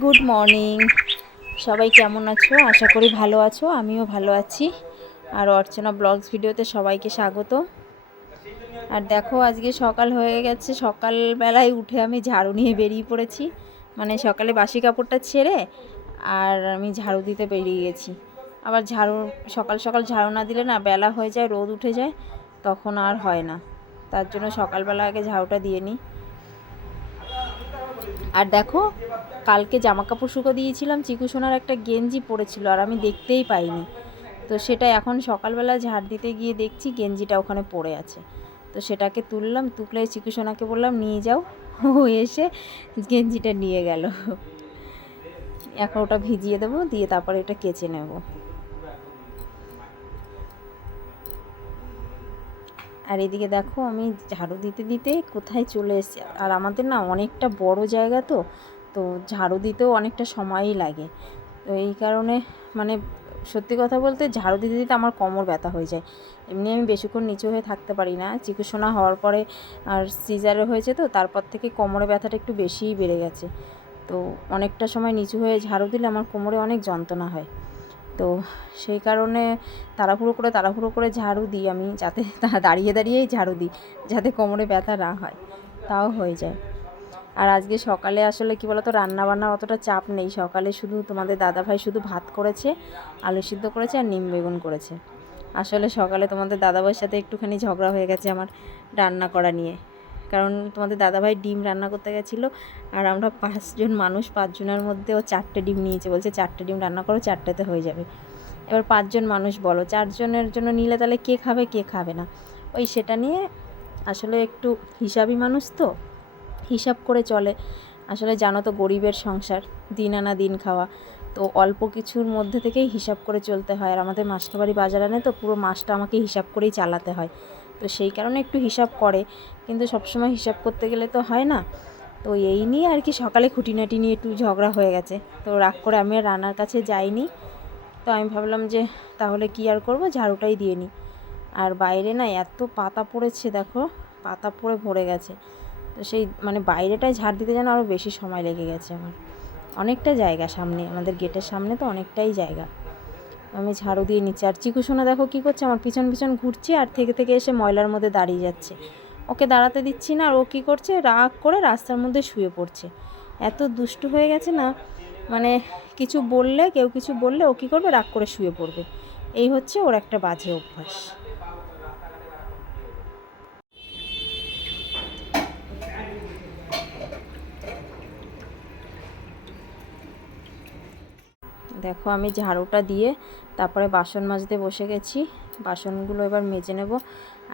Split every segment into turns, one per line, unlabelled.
Good morning সবাই কেমন আছো? আশা করি ভালো আছো, আমিও ভালো আছি। আর অর্চনা ব্লগস ভিডিওতে সবাইকে স্বাগত। আর দেখো, আজকে সকাল হয়ে গেছে। সকালবেলায় উঠে আমি ঝাড়ু নিয়ে বেরিয়ে পড়েছি। মানে সকালে বাসি কাপড়টা ছেড়ে আর আমি ঝাড়ু দিতে বেরিয়ে গেছি। আবার ঝাড়ু, সকাল সকাল ঝাড়ু না দিলে না বেলা হয়ে যায়, রোদ উঠে যায়, তখন আর হয় না। তার জন্য সকালবেলা আগে ঝাড়ুটা দিয়ে নিই। আর দেখো, কালকে জামা কাপড় শুকো দিয়েছিলাম, চিকু সোনার একটা গেঞ্জি পড়েছিল আর আমি দেখতেই পাইনি। তো সেটা এখন সকালবেলা ঝাড় দিতে গিয়ে দেখছি, গেঞ্জিটা ওখানে পড়ে আছে। তো সেটাকে তুললাম, তুলে চিকু সোনাকে বললাম, নিয়ে যাও। ও এসে গেঞ্জিটা নিয়ে গেল। এখন ওটা ভিজিয়ে দেবো, দিয়ে তারপরে এটা কেচে নেব। আর এদিকে দেখো আমি ঝাড়ু দিতে দিতে কোথায় চলে এসেছি। আর আমাদের না অনেকটা বড় জায়গা তো তো ঝাড়ু দিতেও অনেকটা সময়ই লাগে। তো এই কারণে মানে সত্যি কথা বলতে ঝাড়ু দিতে দিতে আমার কোমর ব্যথা হয়ে যায়। এমনি আমি বেশিক্ষণ নিচু হয়ে থাকতে পারি না। চিকিৎসা হওয়ার পরে আর সিজারে হয়েছে তো, তারপর থেকে কোমরে ব্যথাটা একটু বেশিই বেড়ে গেছে। তো অনেকটা সময় নিচু হয়ে ঝাড়ু দিলে আমার কোমরে অনেক যন্ত্রণা হয়। তো সেই কারণে তাড়াহুড়ো করে তাড়াহুড়ো করে ঝাড়ু দিই আমি যাতে দাঁড়িয়ে দাঁড়িয়েই ঝাড়ু দিই, যাতে কোমরে ব্যথা না হয়। তাও হয়ে যায়। আর আজকে সকালে আসলে কি বলতো রান্না বান্নার অতটা চাপ নেই। সকালে শুধু তোমাদের দাদাভাই শুধু ভাত করেছে, আলু সিদ্ধ করেছে আর নিম বেগুন করেছে। আসলে সকালে তোমাদের দাদাভাইয়ের সাথে একটুখানি ঝগড়া হয়ে গেছে আমার রান্না করা নিয়ে। কারণ তোমাদের দাদাভাই ডিম রান্না করতে গেছিল আর আমরা পাঁচজন মানুষ, পাঁচজনের মধ্যে ও চারটে ডিম নিয়েছে। বলছে, চারটে ডিম রান্না করো, চারটেতে হয়ে যাবে। এবার পাঁচজন মানুষ বলো, চারজনের জন্য নিলে তাহলে কে খাবে কে খাবে না? ওই সেটা নিয়ে আসলে একটু হিসাবি মানুষ তো, হিসাব করে চলে। আসলে জানো তো, গরিবের সংসার, দিন আনা দিন খাওয়া। তো অল্প কিছুর মধ্যে থেকেই হিসাব করে চলতে হয়। আর আমাদের মাসকাবাড়ি বাজার আনে তো পুরো মাসটা আমাকে হিসাব করেই চালাতে হয়। তো সেই কারণে একটু হিসাব করে। কিন্তু সবসময় হিসাব করতে গেলে তো হয় না। তো এই নিয়ে আর কি সকালে খুঁটিনাটি নিয়ে একটু ঝগড়া হয়ে গেছে। তো রাগ করে আমি আর রান্নার কাছে যাইনি। তো আমি ভাবলাম যে তাহলে কি আর করব? ঝাড়ুটাই দিয়ে নিই আর বাইরে না এত পাতা পড়েছে দেখো, পাতা পড়ে ভরে গেছে। তো সেই মানে বাইরেটায় ঝাড় দিতে যেন আরও বেশি সময় লেগে গেছে আমার। অনেকটা জায়গা সামনে, আমাদের গেটের সামনে তো অনেকটাই জায়গা। আমি ঝাড়ু দিয়ে নিচ্ছি। আর চিকু সোনা, দেখো কী করছে? আমার পিছন পিছন ঘুরছে আর থেকে থেকে এসে ময়লার মধ্যে দাঁড়িয়ে যাচ্ছে। ওকে দাঁড়াতে দিচ্ছি না আর ও কী করছে? রাগ করে রাস্তার মধ্যে শুয়ে পড়ছে। এত দুষ্টু হয়ে গেছে না? মানে কিছু বললে, কেউ কিছু বললে ও কী করবে? রাগ করে শুয়ে পড়বে। এই হচ্ছে ওর একটা বাজে অভ্যাস। দেখো আমি ঝাড়ুটা দিয়ে তারপরে বাসন মাজতে বসে গেছি। বাসনগুলো এবার মেজে নেব।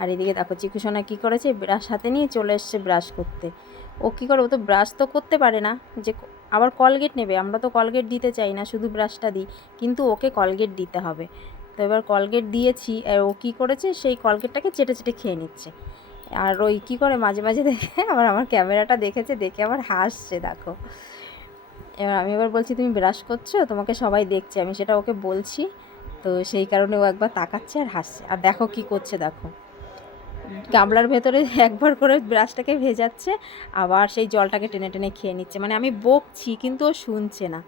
আর এদিকে দেখো চিকুসোনা কী করেছে? ব্রাশ হাতে নিয়ে চলে এসছে ব্রাশ করতে। ও কী করে? ও তো ব্রাশ তো করতে পারে না। যে আবার কলগেট নেবে? আমরা তো কলগেট দিতে চাই না, শুধু ব্রাশটা দিই। কিন্তু ওকে কলগেট দিতে হবে। তো এবার কলগেট দিয়েছি। আর ও কী করেছে? সেই কলগেটটাকে চেটে চেটে খেয়ে নিচ্ছে। আর ওই কী করে মাঝে মাঝে দেখে আবার আমার ক্যামেরাটা দেখেছে, দেখে আবার হাসছে, দেখো। এবার আমি এবার বলছি, তুমি ব্রাশ করছ? তোমাকে সবাই দেখছে, আমি সেটা ওকে বলছি। তো সেই কারণে ও একবার তাকাচ্ছে আর হাসছে। আর দেখো কি করছে, দেখো। গামলার ভেতরে একবার করে ব্রাশটাকে ভেজাচ্ছে, আবার সেই জলটাকে টেনে টেনে খেয়ে নিচ্ছে। মানে আমি বকছি, কিন্তু ও শুনছে না।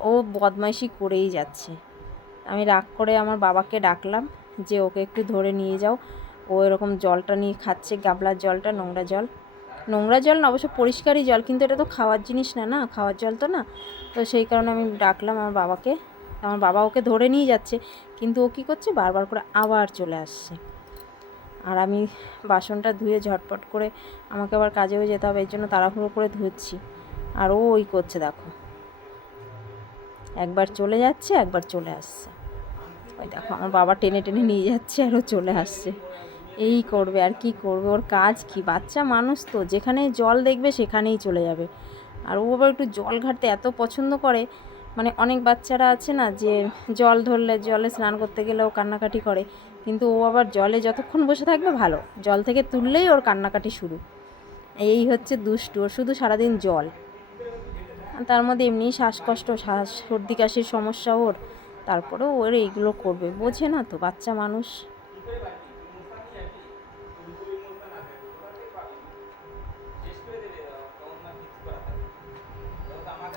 ও বদমাইশি করেই যাচ্ছে। আমি রাগ করে আমার বাবাকে ডাকলাম যে, ওকে একটু ধরে নিয়ে যাও। ও এরকম জলটা নিয়ে খাচ্ছে, গামলার জলটা, নোংরা জল। নোংরা জল না, অবশ্য পরিষ্কারই জল, কিন্তু এটা তো খাওয়ার জিনিস না না? খাওয়ার জল তো না? তো সেই কারণে আমি ডাকলাম আমার বাবাকে। আমার বাবা ওকে ধরে নিয়ে যাচ্ছে, কিন্তু ও কী করছে? বারবার করে আবার চলে আসছে। আর আমি বাসনটা ধুয়ে ঝটপট করে আমাকে আবার কাজেও যেতে হবে, এর জন্য তাড়াহুড়ো করে ধুচ্ছি। আর ও ওই করছে, দেখো। একবার চলে যাচ্ছে, একবার চলে আসছে। ওই দেখো, আমার বাবা টেনে টেনে নিয়ে যাচ্ছে আর ও চলে আসছে। এই করবে আর কি করবে, ওর কাজ কি? বাচ্চা মানুষ তো, যেখানে জল দেখবে সেখানেই চলে যাবে। আর ও আবার একটু জল ঘাটতে এত পছন্দ করে মানে অনেক বাচ্চারা আছে না যে জল ধরলে, জলে স্নান করতে গেলে ও কান্নাকাটি করে, কিন্তু ও আবার জলে যতক্ষণ বসে থাকবে ভালো, জল থেকে তুললেই ওর কান্নাকাটি শুরু। এই হচ্ছে দুষ্টু, ওর শুধু সারাদিন জল। তার মধ্যে এমনি শ্বাসকষ্ট, শ্বাস, সর্দি, কাশির সমস্যা ওর। তারপরেও ওর এইগুলো করবে, বোঝে না তো, বাচ্চা মানুষ।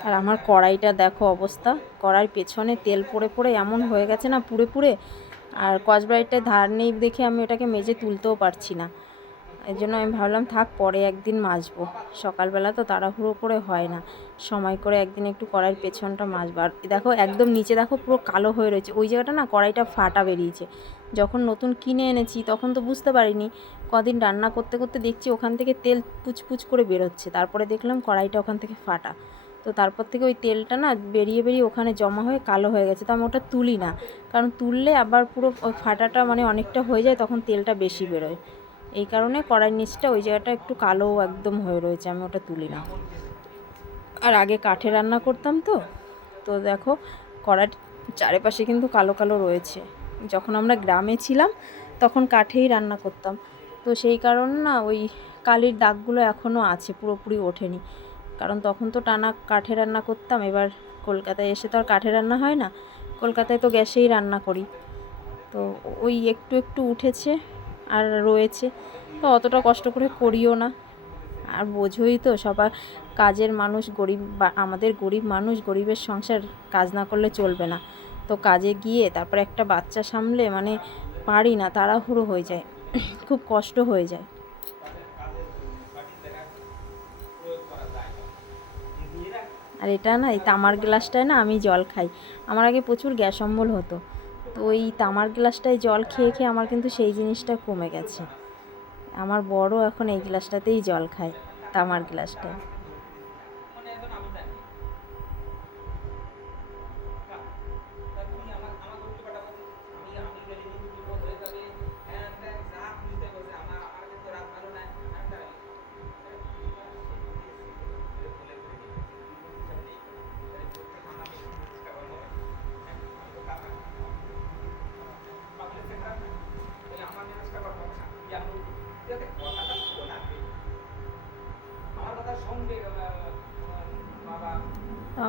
আর আমার কড়াইটা দেখো অবস্থা। কড়াইয়ের পেছনে তেল পড়ে পড়ে এমন হয়ে গেছে না পুড়ে পুড়ে। আর কসব্রাইটটায় ধার নেই দেখে আমি ওটাকে মেজে তুলতেও পারছি না। এর জন্য আমি ভাবলাম, থাক, পরে একদিন মাজবো। সকালবেলা তো তাড়াহুড়ো করে হয় না। সময় করে একদিন একটু কড়াইয়ের পেছনটা মাজবো। আর দেখো, একদম নিচে দেখো, পুরো কালো হয়ে রয়েছে। ওই জায়গাটা না কড়াইটা ফাটা বেরিয়েছে। যখন নতুন কিনে এনেছি, তখন তো বুঝতে পারিনি। কদিন রান্না করতে করতে দেখছি ওখান থেকে তেল পুচপুচ করে বেরোচ্ছে। তারপরে দেখলাম কড়াইটা ওখান থেকে ফাটা। তো তারপর থেকে ওই তেলটা না বেরিয়ে বেরিয়ে ওখানে জমা হয়ে কালো হয়ে গেছে। তো আমি ওটা তুলি না। কারণ তুললে আবার পুরো ওই ফাটাটা মানে অনেকটা হয়ে যায়, তখন তেলটা বেশি বেরোয়। এই কারণে কড়াই নিচটা ওই জায়গাটা একটু কালো একদম হয়ে রয়েছে, আমি ওটা তুলি না। আর আগে কাঠে রান্না করতাম তো তো দেখো কড়ার চারিপাশে কিন্তু কালো কালো রয়েছে। যখন আমরা গ্রামে ছিলাম, তখন কাঠেই রান্না করতাম। তো সেই কারণে না ওই কালির দাগগুলো এখনও আছে, পুরোপুরি ওঠেনি। কারণ তখন তো টানা কাঠে রান্না করতাম, এবার কলকাতায় এসে তো আর কাঠে রান্না হয় না। কলকাতায় তো গ্যাসেই রান্না করি। তো ওই একটু একটু উঠেছে আর রয়েছে। তো অতটা কষ্ট করে করিও না। আর বোঝোই তো সবার কাজের মানুষ গরিব বা, আমাদের গরিব মানুষ গরিবের সংসার কাজ না করলে চলবে না। তো কাজে গিয়ে তারপর একটা বাচ্চা সামলে মানে পারি না, তাড়াহুড়ো হয়ে যায়। খুব কষ্ট হয়ে যায়। আর এটা না, এই তামার গ্লাসটায় না আমি জল খাই। আমার আগে প্রচুর গ্যাস অম্বল হতো। তো ওই তামার গ্লাসটায় জল খেয়ে খেয়ে আমার কিন্তু সেই জিনিসটা কমে গেছে। আমার বড় এখন এই গ্লাসটাতেই জল খায়, তামার গ্লাসটায়।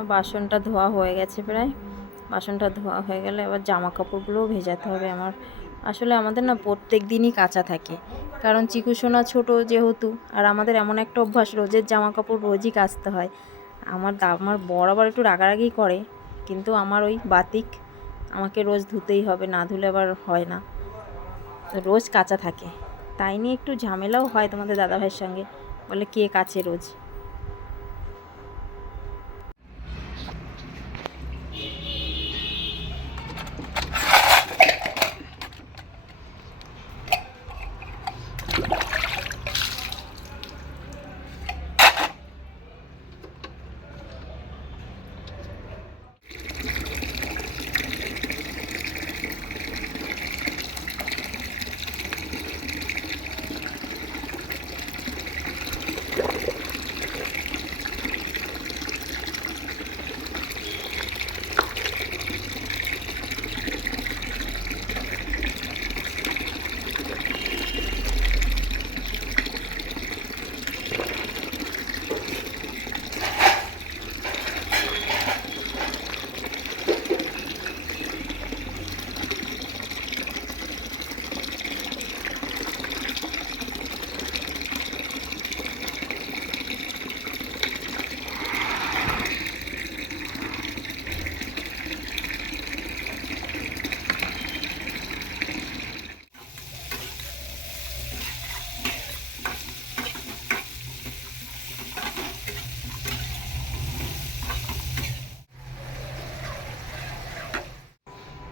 বাসনটা ধোয়া হয়ে গেছে প্রায়। বাসনটা ধোয়া হয়ে গেলে এবার জামা কাপড়গুলোও ভেজাতে হবে আমার। আসলে আমাদের না প্রত্যেক দিনই কাঁচা থাকে। কারণ চিকুসোনা ছোট যেহেতু, আর আমাদের এমন একটা অভ্যাস রোজের জামা কাপড় রোজই কাচতে হয়। আমার আমার বড় আবার একটু রাগারাগি করে, কিন্তু আমার ওই বাতিক আমাকে রোজ ধুতেই হবে, না ধুলে আবার হয় না। রোজ কাঁচা থাকে। তাই নিয়ে একটু ঝামেলাও হয় তোমাদের দাদাভাইয়ের সঙ্গে। বলে, কে কাছে রোজ?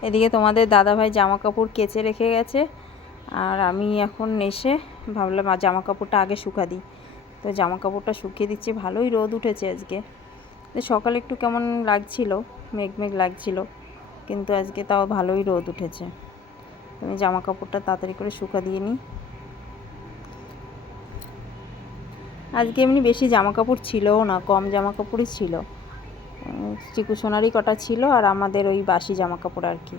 এদিকে তোমাদের দাদাভাই জামা কাপড় কেচে রেখে গেছে। আর আমি এখন এসে ভাবলাম জামা কাপড়টা আগে শুকা দিই। তো জামা কাপড়টা শুকিয়ে দিচ্ছি। ভালোই রোদ উঠেছে আজকে। সকালে একটু কেমন লাগছিল? মেঘ মেঘ লাগছিল, কিন্তু আজকে তাও ভালোই রোদ উঠেছে। আমি জামা কাপড়টা তাড়াতাড়ি করে শুকা দিয়ে নিই। আজকে এমনি বেশি জামা কাপড় ছিলও না, কম জামা কাপড়ই ছিল। চিকু সোনারই কটা ছিল আর আমাদের ওই বাসি জামা কাপড় আর কি।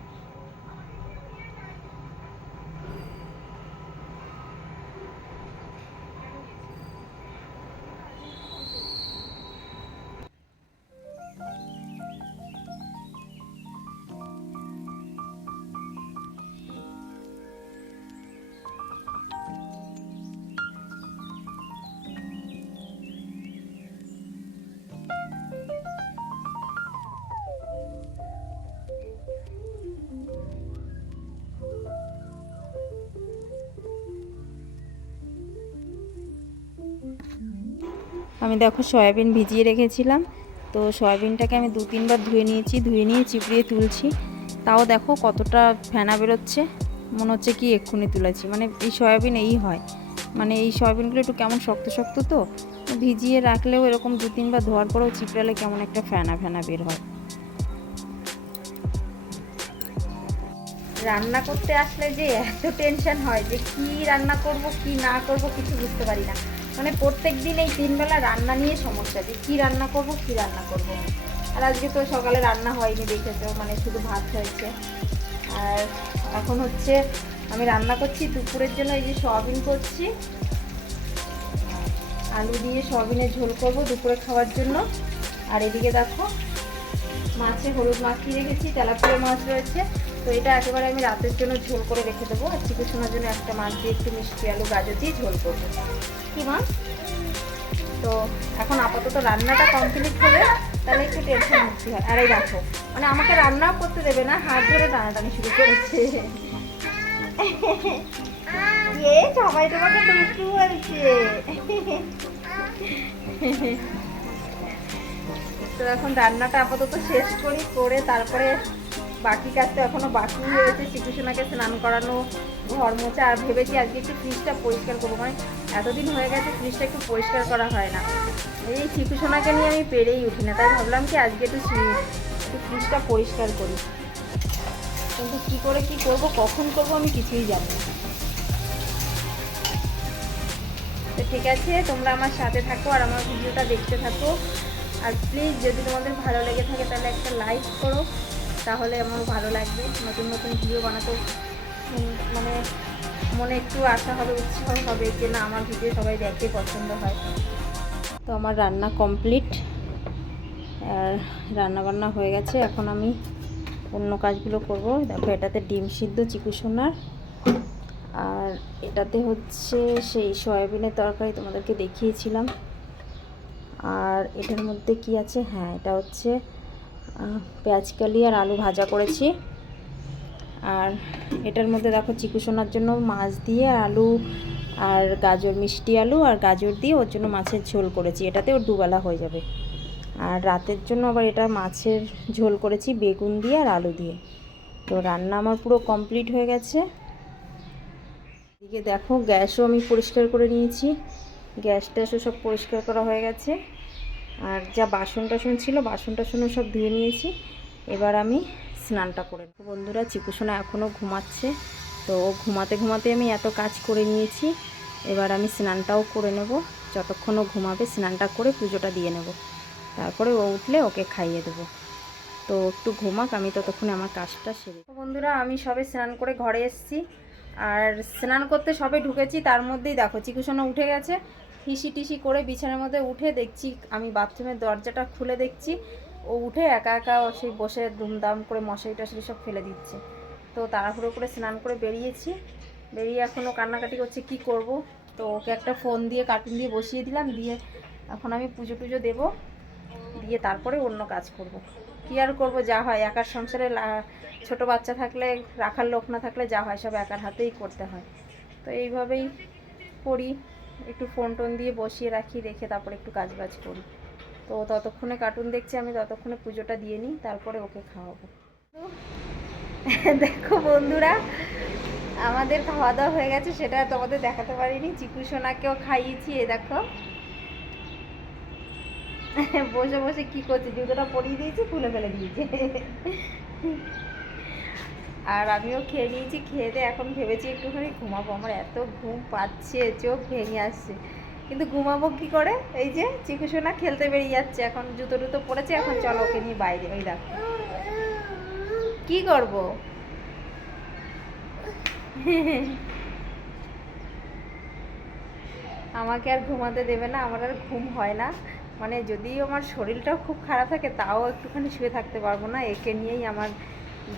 আমি দেখো সয়াবিন ভিজিয়ে রেখেছিলাম। তো সয়াবিনটাকে আমি দু তিনবার ধুয়ে নিয়েছি, ধুয়ে নিয়ে চিপড়িয়ে তুলছি। তাও দেখো কতটা ফেনা বেরোচ্ছে। মনে হচ্ছে কি এক্ষুনি তুলেছি। মানে এই সয়াবিন এই হয়। মানে এই সয়াবিনগুলো একটু কেমন শক্ত শক্ত তো, ভিজিয়ে রাখলেও এরকম দু তিনবার ধোয়ার পরেও চিপড়ালে কেমন একটা ফেনা ফেনা বের হয়। রান্না করতে আসলে যে এত টেনশন হয় যে কি রান্না করব, কি না করব, কিছু বুঝতে পারি না। মানে প্রত্যেক দিন এই তিনবেলা রান্না নিয়ে সমস্যা যে কী রান্না করব, কী রান্না করব। আর আজকে তো সকালে রান্না হয়নি দেখেছ মানে শুধু ভাত হয়েছে। আর এখন হচ্ছে আমি রান্না করছি, দুপুরের জন্য এই যে সয়াবিন করছি। আলু দিয়ে সয়াবিনের ঝোল করব দুপুরে খাওয়ার জন্য। আর এদিকে দেখো, মাছে হলুদ মাখিয়ে রেখেছি, তেলাপিয়া মাছ রয়েছে। তো এটা একেবারে আমি রাতের জন্য ঝোল করে রেখে দেবো। আর চিকু সোনার জন্য একটা মাছ দিয়ে একটু মিষ্টি আলু গাজর দিয়ে ঝোল করব। কি মা তো এখন আপাতত রান্নাটা কমপ্লিট হলে তাহলে একটু টেনশন মুক্তি হয়। আর দেখো মানে আমাকে রান্নাও করতে দেবে না, হাত ধরে টানাটানি শুরু করেছে। এ সবাই তোমাকে দুষ্টু বলছে। তো এখন রান্নাটা আপাতত শেষ করি, করে তারপরে বাকি কাজ তো এখনও বাকি রয়েছে শ্রীকৃষ্ণকে স্নান করানো ঘর মোছা, আর ভেবেছি আজকে একটু ফ্রিজটা পরিষ্কার করব? মানে এতদিন হয়ে গেছে ফ্রিজটা একটু পরিষ্কার করা হয় না। এই শ্রীকৃষ্ণকে নিয়ে আমি পেরেই উঠি না, তাই ভাবলাম কি আজকে একটু একটু ফ্রিজটা পরিষ্কার করি। কিন্তু কী করে কি করব, কখন করব আমি কিছুই জানি না। তো ঠিক আছে, তোমরা আমার সাথে থাকো আর আমার ভিডিওটা দেখতে থাকো। আর প্লিজ যদি তোমাদের ভালো লেগে থাকে তাহলে একটা লাইক করো, তাহলে আমার ভালো লাগবে। নতুন নতুন ভিডিও বানাতে মানে মনে একটু আশা হবে, উৎসাহ হবে যে না, আমার ভিডিও সবাই দেখতে পছন্দ হয়। তো আমার রান্না কমপ্লিট। আর রান্না বান্না হয়ে গেছে। এখন আমি অন্য কাজগুলো করব। দেখো, এটাতে ডিম সিদ্ধ, চিকু সোনার। আর এটাতে হচ্ছে সেই সয়াবিনের তরকারি তোমাদেরকে দেখিয়েছিলাম। আর এটার মধ্যে কি আছে? হ্যাঁ এটা হচ্ছে পেঁয়াজকালি আর আলু ভাজা করেছি। আর এটার মধ্যে দেখো চিকু সোনার জন্য মাছ দিয়ে আলু আর গাজর, মিষ্টি আলু আর গাজর দিয়ে ওর জন্য মাছের ঝোল করেছি। এটাতে ওর দুবেলা হয়ে যাবে। আর রাতের জন্য আবার এটা মাছের ঝোল করেছি, বেগুন দিয়ে আর আলু দিয়ে। তো রান্না আমার পুরো কমপ্লিট হয়ে গেছে। এদিকে দেখো গ্যাসও আমি পরিষ্কার করে নিয়েছি। গ্যাস ট্যাসও সব পরিষ্কার করা হয়ে গেছে। আর যা বাসন টাসন ছিল বাসন টাসনও সব ধুয়ে নিয়েছি। এবার আমি স্নানটা করে। বন্ধুরা, চিকুসোনা এখনও ঘুমাচ্ছে। তো ও ঘুমাতে ঘুমাতে আমি এত কাজ করে নিয়েছি, এবার আমি স্নানটাও করে নেব। যতক্ষণ ও ঘুমাবে, স্নানটা করে পুজোটা দিয়ে নেব। তারপরে ও উঠলে ওকে খাইয়ে দেবো। তো একটু ঘুমাক, আমি ততক্ষণে আমার কাজটা সেরে বন্ধুরা, আমি সবে স্নান করে ঘরে এসেছি। আর স্নান করতে সবে ঢুকেছি, তার মধ্যেই দেখো চিকুসোনা উঠে গেছে। হিসি টিসি করে বিছানার মধ্যে উঠে দেখছি, আমি বাথরুমের দরজাটা খুলে দেখছি। ও উঠে একা একা সেই বসে দুমদাম করে মশারি টশারি সব ফেলে দিচ্ছে। তো তাড়াহুড়ো করে স্নান করে বেরিয়েছি। বেরিয়ে এখনও কান্নাকাটি করছে, কি করব? তো ওকে একটা ফোন দিয়ে, কার্টুন দিয়ে বসিয়ে দিলাম, দিয়ে এখন আমি পুজো টুজো দেবো। দিয়ে তারপরে অন্য কাজ করব। কি আর করব, যা হয়, একার সংসারে ছোট বাচ্চা থাকলে, রাখার লোক না থাকলে যা হয়, সব একার হাতেই করতে হয়। তো এইভাবেই করি। একটু ফোন টোন দিয়ে বসিয়ে রাখি, রেখে তারপরে একটু কাজ বাজ করি। তো ততক্ষণে কার্টুন দেখছি, আমি ততক্ষণে পুজোটা দিয়ে নিই, তারপরে ওকে খাওয়াবো। দেখো বন্ধুরা, আমাদের খাওয়া দাওয়া হয়ে গেছে, সেটা তোমাদের দেখাতে পারিনি, চিকু সোনাকেও খাইয়েছি, এ দেখো। বসে বসে কি করছে, জুতোটা পরিয়ে দিয়েছি, খুলে ফেলে দিয়েছে। আর আমিও খেয়ে নিয়েছি, খেয়ে দিয়ে এখন ভেবেছি একটুখানি ঘুমাবো, আমার এত ঘুম পাচ্ছে, চোখ ভেঙে আসছে। কিন্তু ঘুমাবো কি করে? এই যে চিকু সোনা খেলতে বেরিয়ে যাচ্ছে, এখন জুতো টুতো পড়েছে, এখন চলো ওকে নিয়ে বাইরে, ওই দেখো। কি করব? আমাকে আর ঘুমাতে দেবে না, আমার আর ঘুম হয় না। মানে যদিও আমার শরীরটাও খুব খারাপ থাকে, তাও একটুখানি শুয়ে থাকতে পারব না। একে নিয়েই আমার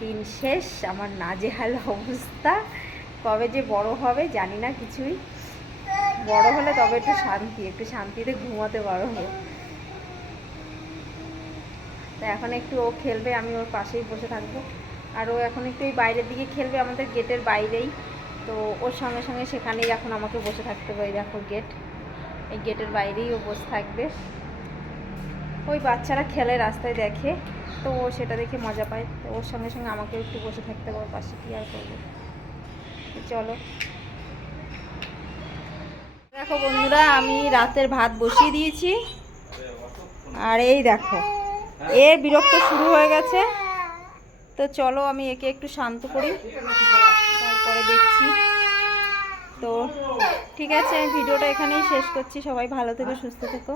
দিন শেষ, আমার নাজেহাল অবস্থা। কবে যে বড় হবে, জানি না কিছুই। বড় হলে তবে একটু শান্তি, একটু শান্তিতে ঘুমাতে পারব তো এখন একটু ও খেলবে, আমি ওর পাশেই বসে থাকব। আর ও এখন একটু ওই বাইরের দিকে খেলবে, আমাদের গেটের বাইরেই। তো ওর সঙ্গে সঙ্গে সেখানেই এখন আমাকে বসে থাকতে হবে দেখো গেট। এই গেটের বাইরেই ও বসে থাকবে। ওই বাচ্চারা খেলে রাস্তায় দেখে, তো ও সেটা দেখে মজা পায়। তো ওর সঙ্গে সঙ্গে আমাকেও একটু বসে থাকতে হবে পাশে কি আর করব? চলো। দেখো বন্ধুরা, আমি রাতের ভাত বসিয়ে দিয়েছি। আর এই দেখো, এ বিরক্ত শুরু হয়ে গেছে। তো চলো আমি একে একটু শান্ত করি, তারপরে দেখছি। তো ঠিক আছে, ভিডিওটা এখানেই শেষ করছি। সবাই ভালো থেকো, সুস্থ থেকো।